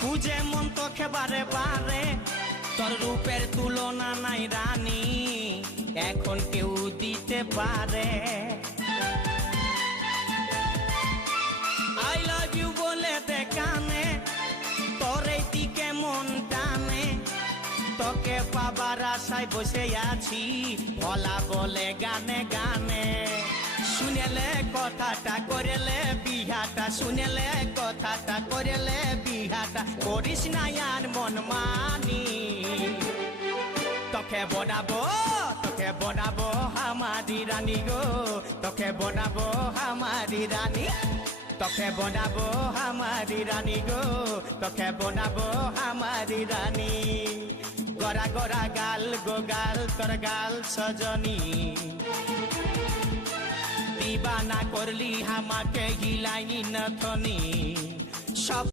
খুঁজে মন তোকে বারে বারে, তোর রূপের তুলনা নাই রানী, এখন কেউ দিতে পারে। আই লাভ ইউ বলে দে কানে, তোর এই দিকে মন টানে, তোকে পাবার আশায় বসে আছি, ভোলা বলে গানে গানে। শুনেলে কথাটা করেলে বিহাটা, শুনেলে কথাটা করেলে বিহাটা, করিস না আর মন মানি। তোকে বনাবো আমারি রানী গো, তোকে বনাবো আমারি রানী, তোকে বনাবো আমারি রানী গো, তোকে বনাবো আমারি রানী। গড়া গড়া গাল গো গাল, তোর গাল সজনী, দিবানা করলি আমাকে গিলাইনি নথনি। সব